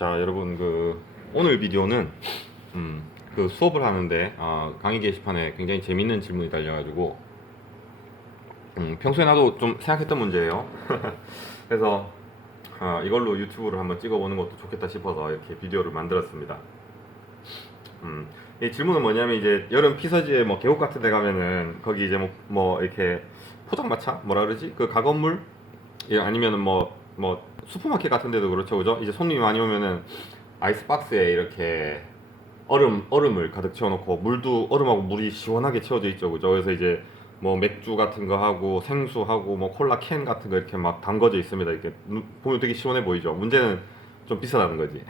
자, 여러분, 오늘 비디오는 수업을 하는데 강의 게시판에 굉장히 재밌는 질문이 달려가지고 평소에 나도 좀 생각했던 문제예요. 그래서 이걸로 유튜브를 한번 찍어보는 것도 좋겠다 싶어서 이렇게 비디오를 만들었습니다. 이 질문은 뭐냐면, 이제 여름 피서지에 뭐 계곡 같은 데 가면은 거기 이제 뭐 이렇게 포장마차 뭐라 그러지, 그 가건물, 아니면은 뭐 슈퍼마켓 같은 데도 그렇죠, 그죠? 이제 손님이 많이 오면은 아이스박스에 이렇게 얼음을 가득 채워놓고, 물도 얼음하고 물이 시원하게 채워져 있죠, 그죠? 그래서 이제 뭐 맥주 같은 거 하고 생수하고 뭐 콜라 캔 같은 거 이렇게 막 담궈져 있습니다. 이렇게 보면 되게 시원해 보이죠. 문제는 좀 비싸다는 거지.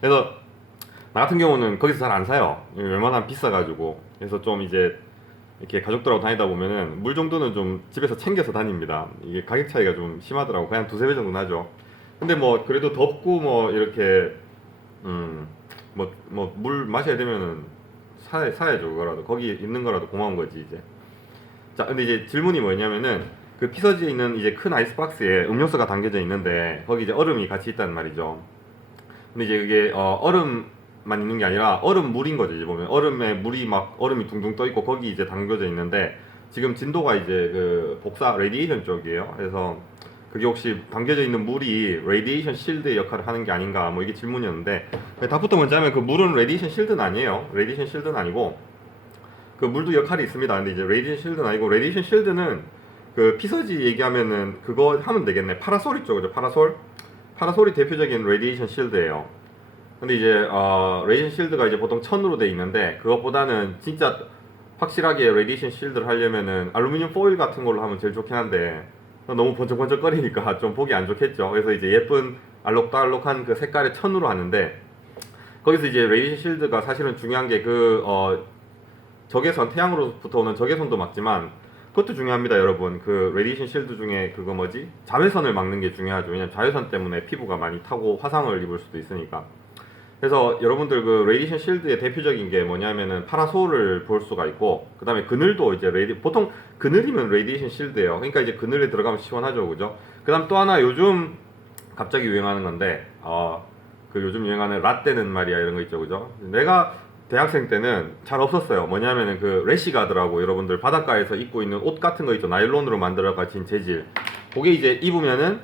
그래서 나 같은 경우는 거기서 잘 안 사요. 웬만하면 비싸가지고. 그래서 좀 이제 이렇게 가족들하고 다니다 보면은 물 정도는 좀 집에서 챙겨서 다닙니다. 이게 가격 차이가 좀 심하더라고. 그냥 두세 배 정도 나죠. 근데 뭐 그래도 덥고 뭐 이렇게 물 마셔야 되면은 사야죠. 그거라도 거기 있는 거라도 고마운 거지 이제. 자, 근데 이제 질문이 뭐냐면은, 그 피서지에 있는 이제 큰 아이스박스에 음료수가 담겨져 있는데 거기 이제 얼음이 같이 있단 말이죠. 근데 이제 그게 얼음만 있는 게 아니라 얼음 물인 거죠. 이제 보면 얼음에 물이 막 얼음이 둥둥 떠 있고 거기 이제 담겨져 있는데, 지금 진도가 이제 그 복사 레디에이션 쪽이에요. 그래서 그게 혹시 담겨져 있는 물이 레디에이션 실드의 역할을 하는 게 아닌가, 뭐 이게 질문이었는데, 답부터 먼저 하면 그 물은 레디에이션 실드는 아니에요. 레디에이션 실드는 아니고 그 물도 역할이 있습니다. 근데 이제 레디에이션 실드는 아니고, 레디에이션 실드는 그 피서지 얘기하면은 그거 하면 되겠네. 파라솔 있죠, 그죠? 파라솔이 대표적인 레디에이션 실드예요. 근데 이제 레디에이션 실드가 이제 보통 천으로 돼 있는데, 그것보다는 진짜 확실하게 레디에이션 실드를 하려면은 알루미늄 포일 같은 걸로 하면 제일 좋긴 한데, 너무 번쩍번쩍거리니까 좀 보기 안 좋겠죠. 그래서 이제 예쁜 알록달록한 그 색깔의 천으로 하는데, 거기서 이제 레디에이션 실드가 사실은 중요한 게 적외선, 태양으로부터 오는 적외선도 막지만 그것도 중요합니다, 여러분. 그 레디에이션 실드 중에 그거 뭐지? 자외선을 막는 게 중요하죠. 왜냐면 자외선 때문에 피부가 많이 타고 화상을 입을 수도 있으니까. 그래서 여러분들 그 레디에이션 실드의 대표적인 게 뭐냐면은 파라솔을 볼 수가 있고, 그 다음에 그늘도 이제 보통 그늘이면 레디에이션 실드예요. 그러니까 이제 그늘에 들어가면 시원하죠, 그죠? 그 다음 또 하나 요즘 갑자기 유행하는 건데, 그 요즘 유행하는 라떼는 말이야, 이런 거 있죠, 그죠? 내가 대학생 때는 잘 없었어요. 뭐냐면은 그 래시가드라고, 여러분들 바닷가에서 입고 있는 옷 같은 거 있죠. 나일론으로 만들어 가진 재질. 그게 이제 입으면은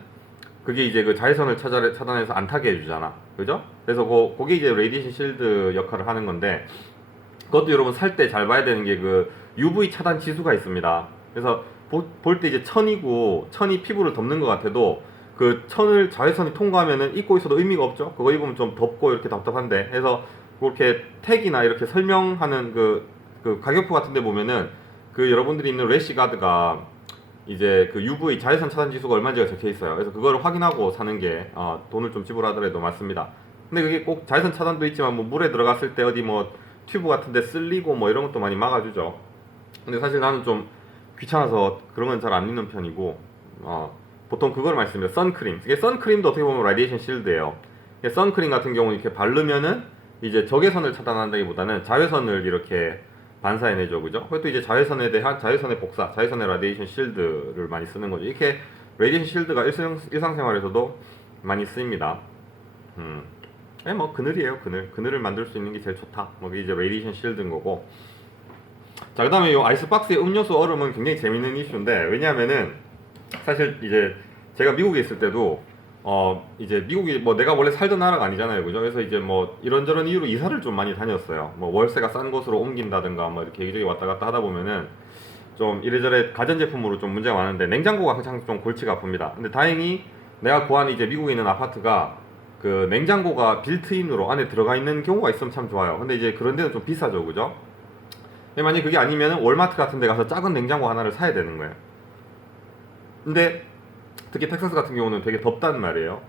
그게 이제 그 자외선을 차단해서 안 타게 해주잖아, 그죠? 그래서 그게 이제 레디에이션 실드 역할을 하는 건데, 그것도 여러분 살 때 잘 봐야 되는 게 그 UV 차단 지수가 있습니다. 그래서 볼 때 이제 천이 피부를 덮는 것 같아도, 그 천을 자외선이 통과하면은 입고 있어도 의미가 없죠. 그거 입으면 좀 덥고 이렇게 답답한데, 해서 그렇게 택이나 이렇게 설명하는 그 가격표 같은 데 보면은 그 여러분들이 있는 래시가드가 이제 그 UV 자외선 차단 지수가 얼마인지가 적혀 있어요. 그래서 그거를 확인하고 사는 게 돈을 좀 지불하더라도 맞습니다. 근데 그게 꼭 자외선 차단도 있지만, 뭐 물에 들어갔을 때 어디 뭐 튜브 같은 데 쓸리고 뭐 이런 것도 많이 막아주죠. 근데 사실 나는 좀 귀찮아서 그런 건 잘 안 입는 편이고, 보통 그걸 많이 씁니다. 선크림. 이게 선크림도 어떻게 보면 라디에이션 실드예요. 선크림 같은 경우는 이렇게 바르면은 이제 적외선을 차단한다기보다는 자외선을 이렇게 반사해내죠, 그죠? 그것도 이제 자외선에 대한 자외선의 복사, 자외선의 라디에이션 실드를 많이 쓰는 거죠. 이렇게 라디에이션 실드가 일상생활에서도 많이 쓰입니다. 뭐 그늘이에요, 그늘을 만들 수 있는 게 제일 좋다. 뭐 그게 이제 라디에이션 실드인 거고. 자, 그다음에 이 아이스박스의 음료수 얼음은 굉장히 재밌는 이슈인데, 왜냐하면은 사실 이제 제가 미국에 있을 때도 이제 미국이 뭐 내가 원래 살던 나라가 아니잖아요, 그죠? 그래서 이제 뭐 이런저런 이유로 이사를 좀 많이 다녔어요. 뭐 월세가 싼 곳으로 옮긴다든가 뭐 이렇게 여기저기 왔다 갔다 하다 보면은 좀 이래저래 가전제품으로 좀 문제가 많은데, 냉장고가 항상 좀 골치가 아픕니다. 근데 다행히 내가 구한 이제 미국에 있는 아파트가 그 냉장고가 빌트인으로 안에 들어가 있는 경우가 있으면 참 좋아요. 근데 이제 그런 데는 좀 비싸죠, 그죠? 만약에 그게 아니면은 월마트 같은 데 가서 작은 냉장고 하나를 사야 되는 거예요. 근데 특히 텍사스 같은 경우는 되게 덥단 말이에요.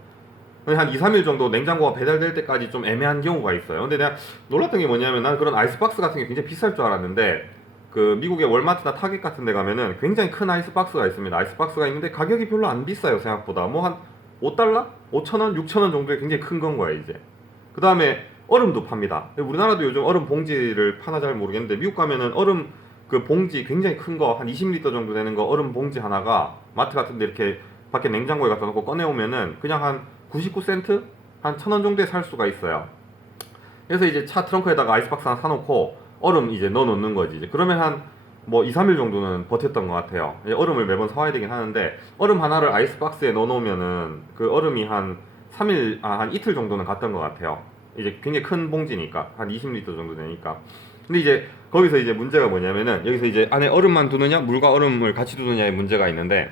한 2, 3일 정도 냉장고가 배달될 때까지 좀 애매한 경우가 있어요. 근데 내가 놀랐던 게 뭐냐면, 난 그런 아이스박스 같은 게 굉장히 비쌀 줄 알았는데, 그 미국의 월마트나 타겟 같은 데 가면은 굉장히 큰 아이스박스가 있습니다. 아이스박스가 있는데 가격이 별로 안 비싸요, 생각보다. 뭐 한 5달러? 5,000원? 6,000원 정도의 굉장히 큰 건 거예요, 이제. 그 다음에 얼음도 팝니다. 우리나라도 요즘 얼음 봉지를 파나 잘 모르겠는데, 미국 가면은 얼음 그 봉지 굉장히 큰 거, 한 20리터 정도 되는 거 얼음 봉지 하나가 마트 같은 데 이렇게 밖에 냉장고에 갖다 놓고 꺼내오면은 그냥 한 99센트? 한 1,000원 정도에 살 수가 있어요. 그래서 이제 차 트렁크에다가 아이스박스 하나 사놓고 얼음 이제 넣어 놓는 거지. 이제 그러면 한 뭐 2, 3일 정도는 버텼던 것 같아요. 이제 얼음을 매번 사와야 되긴 하는데 얼음 하나를 아이스박스에 넣어 놓으면은 그 얼음이 한 3일, 한 이틀 정도는 갔던 것 같아요. 이제 굉장히 큰 봉지니까 한 20리터 정도 되니까. 근데 이제 거기서 이제 문제가 뭐냐면은 여기서 이제 안에 얼음만 두느냐 물과 얼음을 같이 두느냐의 문제가 있는데,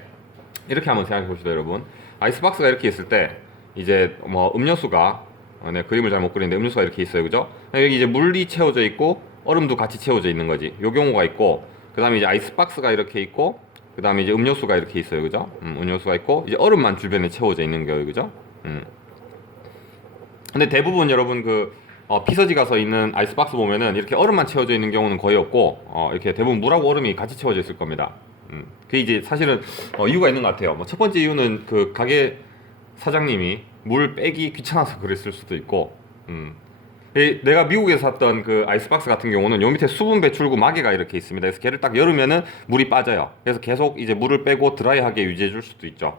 이렇게 한번 생각해 보시죠 여러분. 아이스박스가 이렇게 있을 때 이제 뭐 음료수가 네, 그림을 잘 못 그리는데 음료수가 이렇게 있어요, 그죠? 여기 이제 물이 채워져 있고 얼음도 같이 채워져 있는 거지. 요 경우가 있고, 그 다음에 이제 아이스박스가 이렇게 있고, 그 다음에 이제 음료수가 이렇게 있어요, 그죠? 음료수가 있고 이제 얼음만 주변에 채워져 있는 거예요, 그죠? 근데 대부분 여러분 피서지 가서 있는 아이스박스 보면은 이렇게 얼음만 채워져 있는 경우는 거의 없고, 이렇게 대부분 물하고 얼음이 같이 채워져 있을 겁니다. 그게 이제 사실은 이유가 있는 것 같아요. 뭐 첫 번째 이유는 그 가게 사장님이 물 빼기 귀찮아서 그랬을 수도 있고, 내가 미국에서 샀던 그 아이스박스 같은 경우는 요 밑에 수분 배출구 마개가 이렇게 있습니다. 그래서 걔를 딱 열으면은 물이 빠져요. 그래서 계속 이제 물을 빼고 드라이하게 유지해 줄 수도 있죠.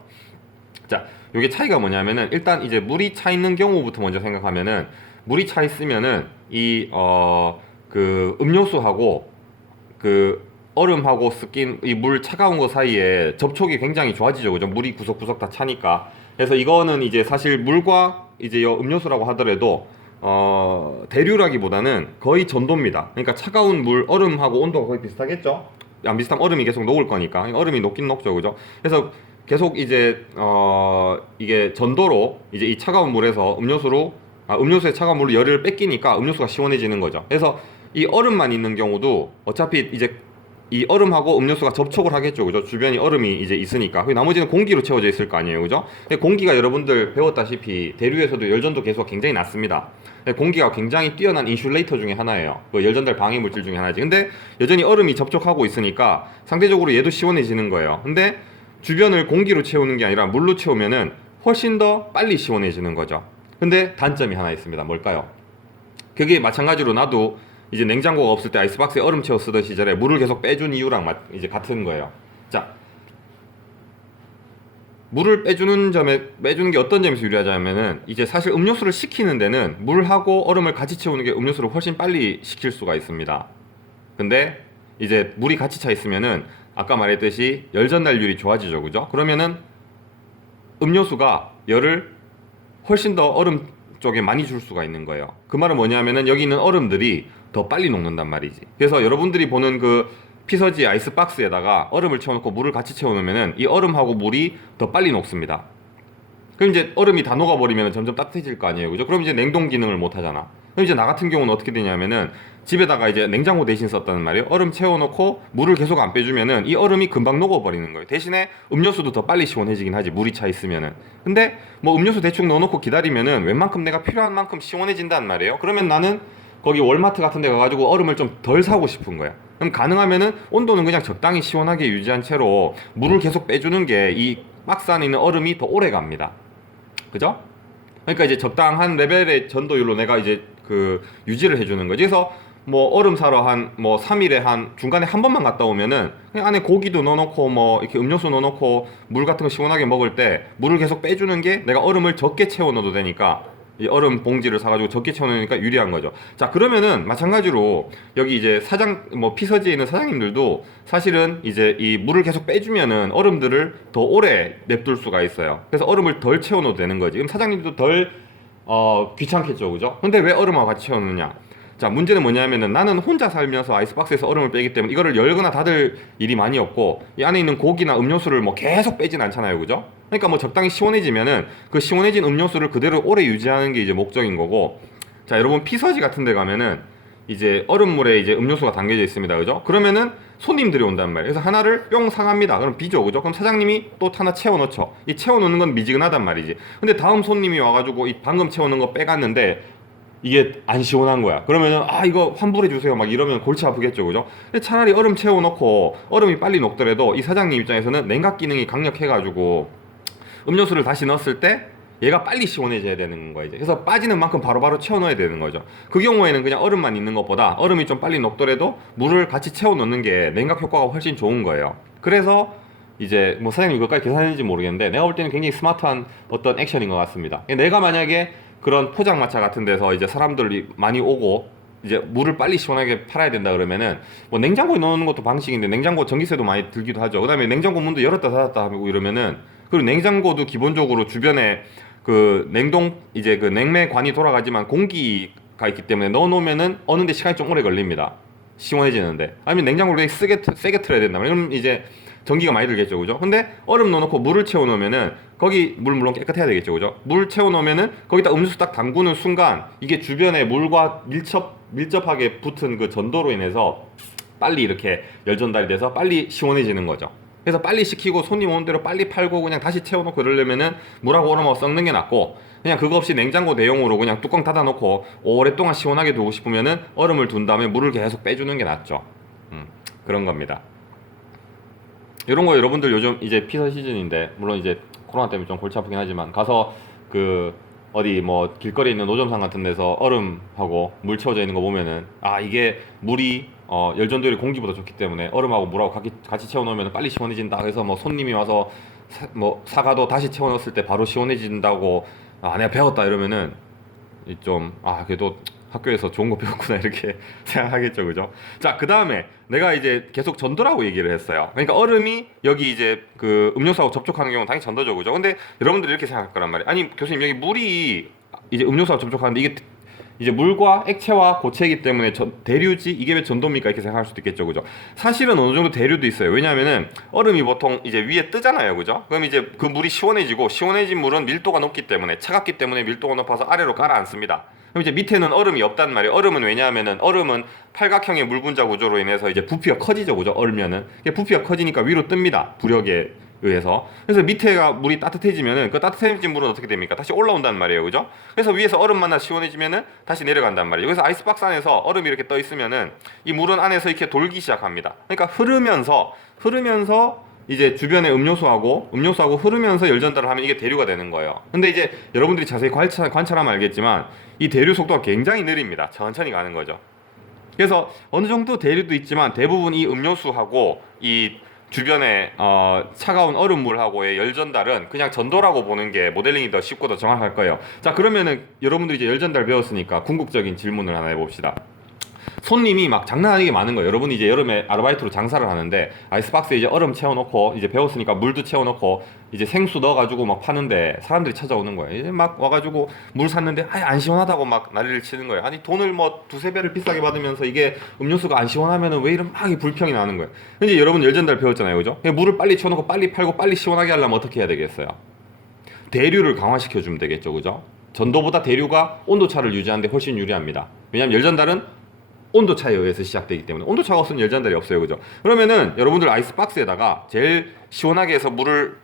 자, 요게 차이가 뭐냐면은 일단 이제 물이 차 있는 경우부터 먼저 생각하면은, 물이 차 있으면은 그 음료수하고 그 얼음하고 섞인 이 물 차가운 거 사이에 접촉이 굉장히 좋아지죠, 그죠? 물이 구석구석 다 차니까. 그래서 이거는 이제 사실 물과 이제 요 음료수라고 하더라도 대류라기보다는 거의 전도입니다. 그러니까 차가운 물, 얼음하고 온도가 거의 비슷하겠죠? 안 비슷하면 얼음이 계속 녹을 거니까. 얼음이 녹긴 녹죠, 그죠? 그래서 계속 이제 이게 전도로 이제 이 차가운 물에서 음료수의 차가운 물로 열을 뺏기니까 음료수가 시원해지는 거죠. 그래서 이 얼음만 있는 경우도 어차피 이제 이 얼음하고 음료수가 접촉을 하겠죠, 그죠? 주변이 얼음이 이제 있으니까. 나머지는 공기로 채워져 있을 거 아니에요, 그죠? 공기가 여러분들 배웠다시피 대류에서도 열전도 계수가 굉장히 낮습니다. 공기가 굉장히 뛰어난 인슐레이터 중에 하나예요. 그 열전달 방해 물질 중에 하나지. 근데 여전히 얼음이 접촉하고 있으니까 상대적으로 얘도 시원해지는 거예요. 근데 주변을 공기로 채우는 게 아니라 물로 채우면은 훨씬 더 빨리 시원해지는 거죠. 근데 단점이 하나 있습니다. 뭘까요? 그게 마찬가지로 나도 이제 냉장고가 없을 때 아이스박스에 얼음 채워 쓰던 시절에 물을 계속 빼준 이유랑 이제 같은 거예요. 자, 물을 빼주는 게 어떤 점에서 유리하냐면은, 이제 사실 음료수를 식히는 데는 물하고 얼음을 같이 채우는 게 음료수를 훨씬 빨리 식힐 수가 있습니다. 근데 이제 물이 같이 차 있으면은 아까 말했듯이 열 전달률이 좋아지죠, 그죠? 그러면은 음료수가 열을 훨씬 더 얼음 쪽에 많이 줄 수가 있는 거예요. 그 말은 뭐냐면은 여기 있는 얼음들이 더 빨리 녹는단 말이지. 그래서 여러분들이 보는 그 피서지 아이스박스에다가 얼음을 채워놓고 물을 같이 채워놓으면은 이 얼음하고 물이 더 빨리 녹습니다. 그럼 이제 얼음이 다 녹아버리면 점점 따뜻해질 거 아니에요, 그죠? 그럼 이제 냉동 기능을 못 하잖아. 그럼 이제 나 같은 경우는 어떻게 되냐면은 집에다가 이제 냉장고 대신 썼다는 말이에요. 얼음 채워놓고 물을 계속 안 빼주면은 이 얼음이 금방 녹아버리는 거예요. 대신에 음료수도 더 빨리 시원해지긴 하지, 물이 차 있으면은. 근데 뭐 음료수 대충 넣어놓고 기다리면은 웬만큼 내가 필요한 만큼 시원해진단 말이에요. 그러면 나는 거기 월마트 같은 데 가가지고 얼음을 좀 덜 사고 싶은 거야. 그럼 가능하면은 온도는 그냥 적당히 시원하게 유지한 채로 물을 계속 빼주는 게 이 박스 안에 있는 얼음이 더 오래 갑니다. 그죠? 그러니까 이제 적당한 레벨의 전도율로 내가 이제 그 유지를 해주는 거지. 그래서 뭐 얼음 사러 한 뭐 3일에 한 중간에 한 번만 갔다 오면은 그냥 안에 고기도 넣어놓고 뭐 이렇게 음료수 넣어놓고 물 같은 거 시원하게 먹을 때 물을 계속 빼주는 게, 내가 얼음을 적게 채워 넣어도 되니까 이 얼음 봉지를 사가지고 적게 채워놓으니까 유리한 거죠. 자, 그러면은 마찬가지로 여기 이제 피서지에 있는 사장님들도 사실은 이제 이 물을 계속 빼주면은 얼음들을 더 오래 냅둘 수가 있어요. 그래서 얼음을 덜 채워놓어도 되는 거지. 그럼 사장님도 덜 귀찮겠죠, 그죠? 근데 왜 얼음하고 같이 채워놓느냐? 자, 문제는 뭐냐면은 나는 혼자 살면서 아이스박스에서 얼음을 빼기 때문에 이거를 열거나 닫을 일이 많이 없고, 이 안에 있는 고기나 음료수를 뭐 계속 빼진 않잖아요, 그죠? 그러니까 뭐 적당히 시원해지면은 그 시원해진 음료수를 그대로 오래 유지하는 게 이제 목적인 거고. 자, 여러분 피서지 같은 데 가면은 이제 얼음물에 이제 음료수가 담겨져 있습니다, 그죠? 그러면은 손님들이 온단 말이에요. 그래서 하나를 뿅 사갑니다. 그럼 비죠, 그죠? 그럼 사장님이 또 하나 채워놓죠. 이 채워놓는 건 미지근하단 말이지. 근데 다음 손님이 와가지고 이 방금 채워놓은 거 빼갔는데 이게 안 시원한 거야. 그러면은 이거 환불해 주세요 막 이러면 골치 아프겠죠, 그죠? 근데 차라리 얼음 채워놓고 얼음이 빨리 녹더라도 이 사장님 입장에서는 냉각 기능이 강력해가지고 음료수를 다시 넣었을 때 얘가 빨리 시원해져야 되는 거예요. 그래서 빠지는 만큼 바로바로 채워넣어야 되는 거죠. 그 경우에는 그냥 얼음만 있는 것보다 얼음이 좀 빨리 녹더라도 물을 같이 채워넣는 게 냉각 효과가 훨씬 좋은 거예요. 그래서 이제 뭐 사장님 이것까지 계산했는지 모르겠는데 내가 볼 때는 굉장히 스마트한 어떤 액션인 것 같습니다. 내가 만약에 그런 포장마차 같은 데서 이제 사람들이 많이 오고 이제 물을 빨리 시원하게 팔아야 된다 그러면은 뭐 냉장고에 넣는 것도 방식인데 냉장고 전기세도 많이 들기도 하죠. 그다음에 냉장고 문도 열었다 닫았다 하고 이러면은 그리고 냉장고도 기본적으로 주변에 그 냉동 이제 그 냉매관이 돌아가지만 공기가 있기 때문에 넣어놓으면은 어는데 시간이 좀 오래 걸립니다. 시원해지는데. 아니면 냉장고를 되게 세게 틀어야 된다. 그럼 이제 전기가 많이 들겠죠, 그죠? 근데 얼음 넣어놓고 물을 채워놓으면은 거기 물 물론 깨끗해야 되겠죠, 그죠? 물 채워놓으면은 거기다 음료수 딱 담그는 순간 이게 주변에 물과 밀접하게 붙은 그 전도로 인해서 빨리 이렇게 열 전달이 돼서 빨리 시원해지는 거죠. 그래서 빨리 시키고 손님 오는 대로 빨리 팔고 그냥 다시 채워놓고 이러려면은 물하고 얼음하고 썩는 게 낫고 그냥 그거 없이 냉장고 대용으로 그냥 뚜껑 닫아놓고 오랫동안 시원하게 두고 싶으면은 얼음을 둔 다음에 물을 계속 빼주는 게 낫죠. 그런 겁니다. 이런 거 여러분들 요즘 이제 피서 시즌인데 물론 이제 코로나 때문에 좀 골치 아프긴 하지만 가서 그 어디 뭐 길거리에 있는 노점상 같은 데서 얼음하고 물 채워져 있는 거 보면은 아 이게 물이 열전도율이 공기보다 좋기 때문에 얼음하고 물하고 같이 채워놓으면 빨리 시원해진다. 그래서 뭐 손님이 와서 사가도 다시 채워넣었을 때 바로 시원해진다고 아 내가 배웠다 이러면은 좀 아 그래도 학교에서 좋은 거 배웠구나 이렇게 생각하겠죠, 그죠? 자, 그 다음에 내가 이제 계속 전도라고 얘기를 했어요. 그러니까 얼음이 여기 이제 그 음료수하고 접촉하는 경우는 당연히 전도죠, 그죠? 근데 여러분들이 이렇게 생각할 거란 말이에요. 아니 교수님 여기 물이 이제 음료수하고 접촉하는데 이게 이제 물과 액체와 고체이기 때문에 대류지 이게 왜 전도입니까? 이렇게 생각할 수도 있겠죠, 그죠? 사실은 어느 정도 대류도 있어요. 왜냐하면은 얼음이 보통 이제 위에 뜨잖아요, 그죠? 그럼 이제 그 물이 시원해지고 시원해진 물은 밀도가 높기 때문에 차갑기 때문에 밀도가 높아서 아래로 가라앉습니다. 그럼 이제 밑에는 얼음이 없단 말이에요. 얼음은 왜냐하면은 얼음은 팔각형의 물 분자 구조로 인해서 이제 부피가 커지죠, 그죠? 얼면은 부피가 커지니까 위로 뜹니다. 부력에 의해서. 그래서 밑에가 물이 따뜻해지면은 그 따뜻해진 물은 어떻게 됩니까? 다시 올라온단 말이에요, 그죠? 그래서 위에서 얼음만 시원해지면은 다시 내려간단 말이에요. 그래서 아이스박스 안에서 얼음이 이렇게 떠 있으면은 이 물은 안에서 이렇게 돌기 시작합니다. 그러니까 흐르면서 이제 주변에 음료수하고 흐르면서 열 전달을 하면 이게 대류가 되는 거예요. 근데 이제 여러분들이 자세히 관찰하면 알겠지만 이 대류 속도가 굉장히 느립니다. 천천히 가는 거죠. 그래서 어느 정도 대류도 있지만 대부분 이 음료수하고 이 주변에 차가운 얼음물하고의 열 전달은 그냥 전도라고 보는 게 모델링이 더 쉽고 더 정확할 거예요. 자, 그러면은 여러분들이 이제 열 전달 배웠으니까 궁극적인 질문을 하나 해봅시다. 손님이 막 장난 아니게 많은 거예요. 여러분이 이제 여름에 아르바이트로 장사를 하는데 아이스박스에 이제 얼음 채워놓고 이제 배웠으니까 물도 채워놓고 이제 생수 넣어가지고 막 파는데 사람들이 찾아오는 거예요. 이제 막 와가지고 물 샀는데 아예 안 시원하다고 막 난리를 치는 거예요. 아니 돈을 뭐 두세 배를 비싸게 받으면서 이게 음료수가 안 시원하면은 왜 이런 막 불평이 나는 거예요. 이제 여러분 열 전달 배웠잖아요, 그죠? 물을 빨리 채워놓고 빨리 팔고 빨리 시원하게 하려면 어떻게 해야 되겠어요? 대류를 강화시켜 주면 되겠죠, 그죠? 전도보다 대류가 온도차를 유지하는데 훨씬 유리합니다. 왜냐하면 열 전달은 온도차에 의해서 시작되기 때문에 온도차가 없으면 열 전달이 없어요, 그죠? 그러면은 여러분들 아이스박스에다가 제일 시원하게 해서 물을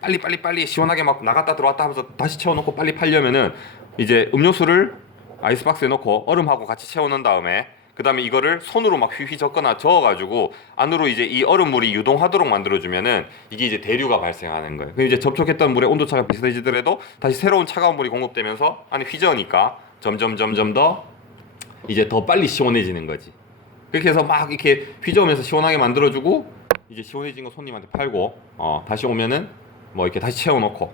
빨리 시원하게 막 나갔다 들어왔다 하면서 다시 채워놓고 빨리 팔려면은 이제 음료수를 아이스박스에 넣고 얼음하고 같이 채워놓은 다음에 그 다음에 이거를 손으로 막 휘휘 젓거나 저어가지고 안으로 이제 이 얼음물이 유동하도록 만들어주면은 이게 이제 대류가 발생하는 거예요. 그럼 이제 접촉했던 물의 온도차가 비슷해지더라도 다시 새로운 차가운 물이 공급되면서 안에 휘저으니까 점점 더 이제 더 빨리 시원해지는 거지. 그렇게 해서 막 이렇게 휘저으면서 시원하게 만들어주고 이제 시원해진 거 손님한테 팔고 다시 오면은 뭐 이렇게 다시 채워놓고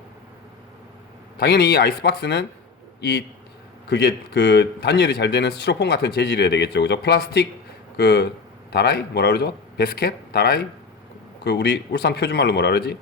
당연히 이 아이스박스는 그게 그 단열이 잘 되는 스티로폼 같은 재질이어야 되겠죠, 그죠? 플라스틱 그 다라이 뭐라 그러죠? 베스켓 다라이 그 우리 울산 표준말로 뭐라 그러지?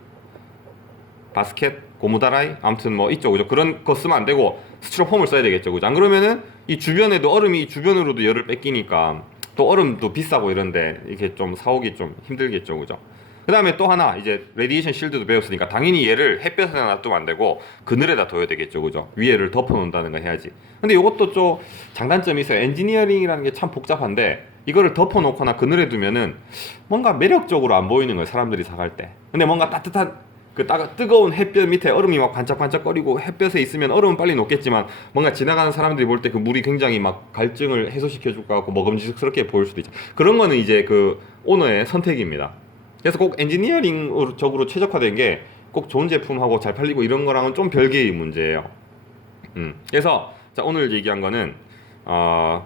바스켓 고무다라이 아무튼 뭐 있죠, 그죠? 그런 거 쓰면 안 되고 스티로폼을 써야 되겠죠, 그죠? 안 그러면은 이 주변에도 얼음이 주변으로도 열을 뺏기니까 또 얼음도 비싸고 이런데 이렇게 좀 사오기 좀 힘들겠죠, 그죠? 그 다음에 또 하나 이제 레디에이션 실드도 배웠으니까 당연히 얘를 햇볕에 놔두면 안 되고 그늘에다 둬야 되겠죠, 그죠? 위에를 덮어 놓는다는 거 해야지. 근데 이것도 좀 장단점이 있어요. 엔지니어링이라는 게 참 복잡한데 이거를 덮어 놓거나 그늘에 두면은 뭔가 매력적으로 안 보이는 거예요, 사람들이 사갈 때. 근데 뭔가 따뜻한 뜨거운 햇볕 밑에 얼음이 막 반짝반짝거리고 햇볕에 있으면 얼음은 빨리 녹겠지만 뭔가 지나가는 사람들이 볼 때 그 물이 굉장히 막 갈증을 해소시켜 줄 것 같고 먹음직스럽게 보일 수도 있죠. 그런 거는 이제 그 오너의 선택입니다. 그래서 꼭 엔지니어링적으로 최적화된 게 꼭 좋은 제품하고 잘 팔리고 이런 거랑은 좀 별개의 문제예요. 그래서 자, 오늘 얘기한 거는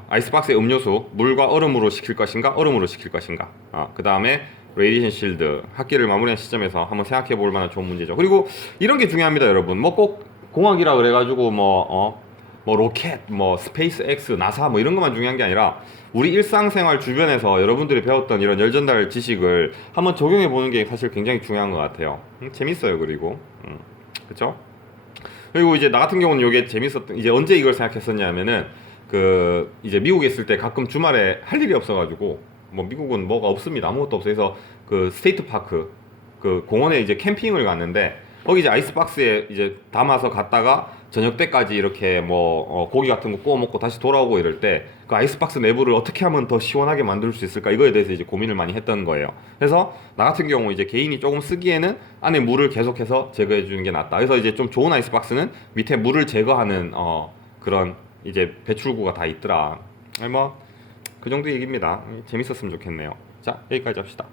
아이스박스의 음료수 물과 얼음으로 식힐 것인가 얼음으로 식힐 것인가 그 다음에 레디에이션 실드 학기를 마무리한 시점에서 한번 생각해 볼 만한 좋은 문제죠. 그리고 이런 게 중요합니다, 여러분. 뭐 꼭 공학이라 그래가지고 뭐 뭐 로켓, 뭐 스페이스 X, 나사 뭐 이런 것만 중요한 게 아니라 우리 일상생활 주변에서 여러분들이 배웠던 이런 열 전달 지식을 한번 적용해 보는 게 사실 굉장히 중요한 것 같아요. 재밌어요. 그리고 그렇죠? 그리고 이제 나 같은 경우는 이게 재밌었던, 이제 언제 이걸 생각했었냐면은 그 이제 미국에 있을 때 가끔 주말에 할 일이 없어가지고, 뭐 미국은 뭐가 없습니다. 아무것도 없어서 그 스테이트 파크 그 공원에 이제 캠핑을 갔는데, 거기 이제 아이스박스에 이제 담아서 갔다가 저녁 때까지 이렇게 뭐 고기 같은 거 구워 먹고 다시 돌아오고 이럴 때 그 아이스박스 내부를 어떻게 하면 더 시원하게 만들 수 있을까, 이거에 대해서 이제 고민을 많이 했던 거예요. 그래서 나 같은 경우 이제 개인이 조금 쓰기에는 안에 물을 계속해서 제거해 주는 게 낫다. 그래서 이제 좀 좋은 아이스박스는 밑에 물을 제거하는 그런 이제 배출구가 다 있더라. 뭐 그 정도 얘기입니다. 재밌었으면 좋겠네요. 자, 여기까지 합시다.